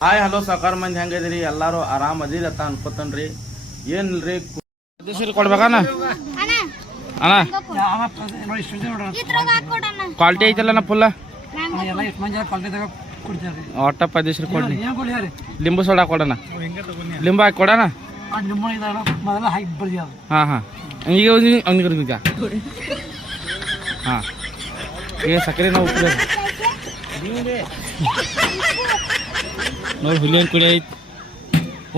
hi hello ಸಾಕಾರ ಮಂದಿ ಹೆಂಗಿದ್ರಿ ಎಲ್ಲಾರು ಆರಾಮ್ ಅದಿರಿ ಅಂತ ಅನ್ಕೋತನ್ರಿ ಏನಿಲ್ರಿ ಕೊಡ್ಬೇಕಣ್ಣ ಅಣ್ಣ ಕ್ವಾಲಿಟಿ ಐತಲ್ಲ ಫುಲ್ ಒಟ್ಟ 10 ಕೊಡ್ರಿ ಲಿಂಬು ಸೋಡಾ ಕೊಡೋಣ ಲಿಂಬು ಹಾಕಿ ಕೊಡೋಣ ಹಾಂ ಹಾಂ ಈಗ ಅವ್ನಿಗೆ ಹಾಂ ಈಗ ಸಕ್ಕರೆ ನಾವು ನೋಡಿ ಹುಲಿಯನ್ ಕುಡಿ ಐತಿ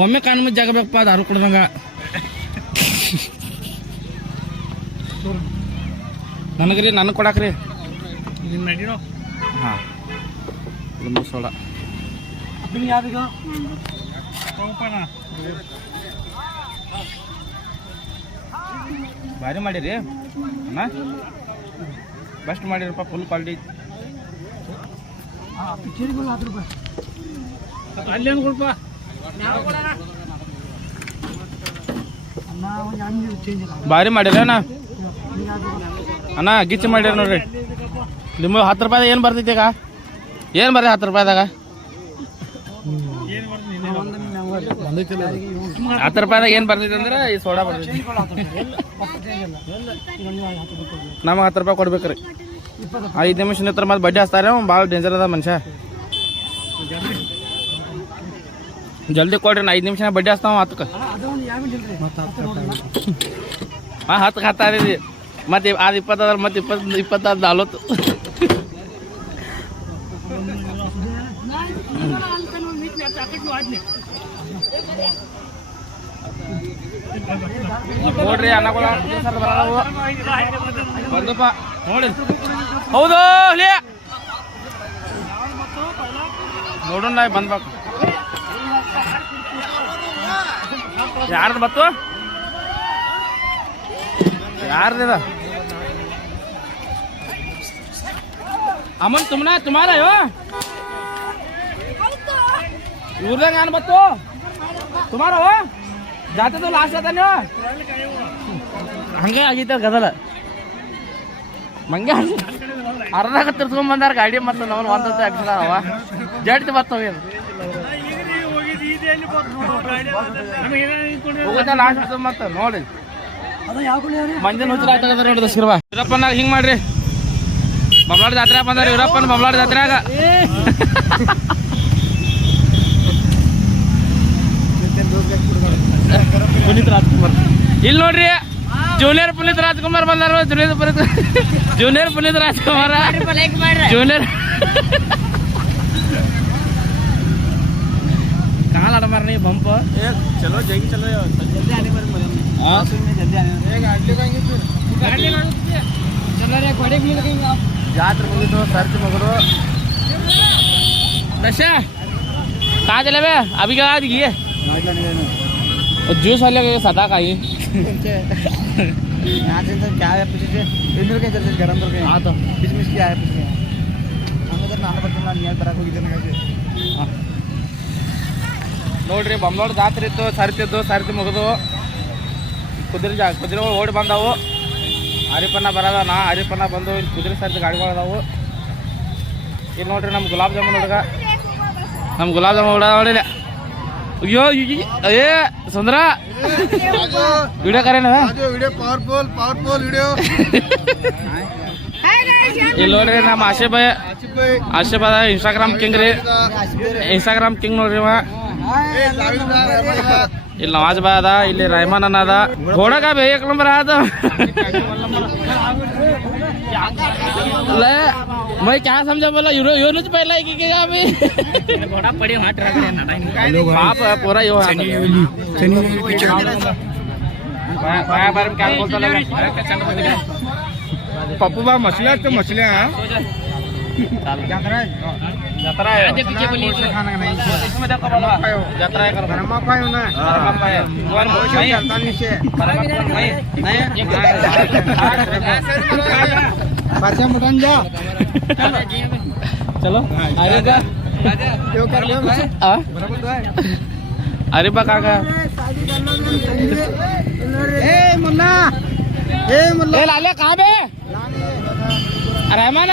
ಒಮ್ಮೆ ಕಾನ್ ಮದ್ದು ಜಾಗ ಬೇಕಪ್ಪ ದಾರು ಕುಡ್ದಂಗ ನನಗ್ರಿ ನನಗೆ ಕೊಡಾಕ್ರಿ ಹಾಂ ಲಿಂಬು ಸೋಡಾ ಭಾರಿ ಮಾಡಿರಿ ಅಣ್ಣ ಬೆಸ್ಟ್ ಮಾಡಿರಪ್ಪ ಫುಲ್ ಕ್ವಾಲಿಟಿ ಅಲ್ಲಿ ಕೊಡಪ್ಪ ಭಾರಿ ಮಾಡಿರಿ ಅಣ್ಣ ಅಣ್ಣ ಗಿಚ್ಚಿ ಮಾಡ್ಯಾರ ನೋಡ್ರಿ ಲಿಂಬು 10 ರೂಪಾಯಿದಾಗ ಏನು ಬರ್ತೈತಿ ಈಗ ಏನು ಬರ್ರಿ 10 ರೂಪಾಯಿದಾಗ 10 ರೂಪಾಯಿದಾಗ ಏನು ಬರ್ತೈತಿ ಅಂದ್ರೆ ಈ ಸೋಡಾ ಬರ್ತೈತಿ ನಮಗೆ 10 ರೂಪಾಯಿ ಕೊಡ್ಬೇಕ್ರಿ 5 ನಿಮಿಷ ನಿಂತರ ಮತ್ತೆ ಬಡ್ಡಿ ಹಚ್ತಾರೆ ಭಾಳ ಡೇಂಜರ್ ಅದ ಮನುಷ್ಯ ಜಲ್ದಿ ಕೊಡ್ರಿ 5 ನಿಮಿಷ ಬಡ್ಡಿ ಹಚ್ತಾವ 10ಕ್ಕೆ ಹಾಂ 10ಕ್ಕೆ ಹತ್ತಾರಿ ಮತ್ತೆ ಅದು 20 ಅದ್ರ ಮತ್ತೆ 20 40 ನೋಡ್ರಿ ಅನ್ನಗಳ ಬಂದಪ್ಪ ನೋಡಿ ಹೌದು ನೋಡೋಣ ಬಂದ್ಬೇಕು ಯಾರ್ದು ಬತ್ತು ಯಾರ್ದಿದ ಅಮನ್ ತುಮಾರ ಯೋ ಇವ್ರದಂಗ ಏನ್ ಬತ್ತು ತುಮಾರ ಜಾತದ ಲಾಸ್ಟ್ ಅದ ನೀವು ಹಂಗೆ ಆಗೈತೆ ಗದಲ ಮಂಗೆ ಅರ್ಧಾಗ ತಿರ್ಸ್ಕೊಂಡ್ ಬಂದಾರ ಗಾಡಿ ಮತ್ತು ನಾವು ಒಂದ್ ಹಾಕ್ಸಿದಾರವ ಜಡ್ತಿ ಬರ್ತವ ಲಾಸ್ಟ್ ಮತ್ತ ನೋಡಿ ಮಂದಿನ ಹುಚ್ಚರ ಆಗ್ತದ ನೋಡಿ ದಸ್ಕರ್ಬಾ ವೀರಪ್ಪನ ಹಿಂಗ್ ಮಾಡ್ರಿ ಬಮ್ಲಾಡ್ ಜಾತ್ರೆ ಬಂದಾರ ವೀರಪ್ಪನ ಬಮ್ಲಾಡ್ ಜಾತ್ರೆಯಾಗ ಪುನೀತ್ ರಾಜ್ಕುಮಾರ್ ಇಲ್ಲಿ ನೋಡ್ರಿ ಜೂನಿಯರ್ ಪುನೀತ್ ರಾಜ್ಕುಮಾರ್ ಬಂದಾರ ಜೂನಿಯರ್ ಪುನೀತ್ ರಾಜ್ಕುಮಾರ ಜೂನಿಯರ್ ಕಾಲ್ ಆಡ ಮಾರ ನೀ ಬಂಪ ಚಲೋ ಜಗಿ ಚಲೋ ಜಾತ್ರೆ ಮುಗಿದು ಸರ್ಚ್ ಮಗರು दशा कहाँ चले बे अभी क्या आज ये जूस वाले सदा का ही यहाँ से तो क्या है पीछे इंदुर के चलते गरम तो हाँ तो बीच में क्या है पीछे हम उधर नाना पड़ता नियर तरह को इधर कैसे ನೋಡ್ರಿ ಬೊಮ್ಮಲೋಡ್ ಜಾತ್ರೆ ಇತ್ತು ಸರ್ತಿ ಮುಗಿದು ಕುದುರೆ ಓಡಿ ಬಂದವು ಹರಿಪನ್ನ ಬರೋದ ಹರಿಪನ್ನ ಬಂದು ಇಲ್ಲಿ ಕುದುರೆ ಸರ್ತಿ ಗಾಡಿಗಳು ಅದಾವು ಇಲ್ಲಿ ನೋಡ್ರಿ ನಮ್ಮ ಗುಲಾಬ್ ಜಾಮೂನ್ ಹುಡುಗ ಹೊಡಿಲ್ಲ ಅಯ್ಯೋ ಏ ಸುಂದರ ವಿಡಿಯೋ ಕರೇನ ವಿಡಿಯೋ ಪವರ್ಫುಲ್ ವಿಡಿಯೋ ಇಲ್ಲಿ ನೋಡ್ರಿ ನಮ್ಮ ಆಶೆ ಬಾಯ್ ಇನ್ಸ್ಟಾಗ್ರಾಮ್ ಕಿಂಗ್ ನೋಡ್ರಿ ಇಲ್ಲಿ ನವಾಜ್ ಬಾಯ್ ಅದ ಇಲ್ಲಿ ರಹಮಾನ್ ಅನ್ನ ಅದ ಘೋಡಾ ಬೇ 1 ನಂಬರ್ ಆದ मैं क्या समझा बोला यो नुच पहला एक के अभी घोड़ा पड़ी हाथ रख रहे बाप पूरा यो चनी पिक्चर बार क्या बोलता लगा पप्पू बा मछलियां तो मछलियां यात्रा है आगे पीछे बोलिए तो खाना नहीं इसमें देखो बोला यात्रा है कर गरमा पायो ना गरमा पायो वन मोशन चलता नीचे नहीं पाछा मुटन जा चलो अरे का क्यों कर लियो हां बराबर तो है अरे बा काका ए मुन्ना ए लाले कहां बे रहमान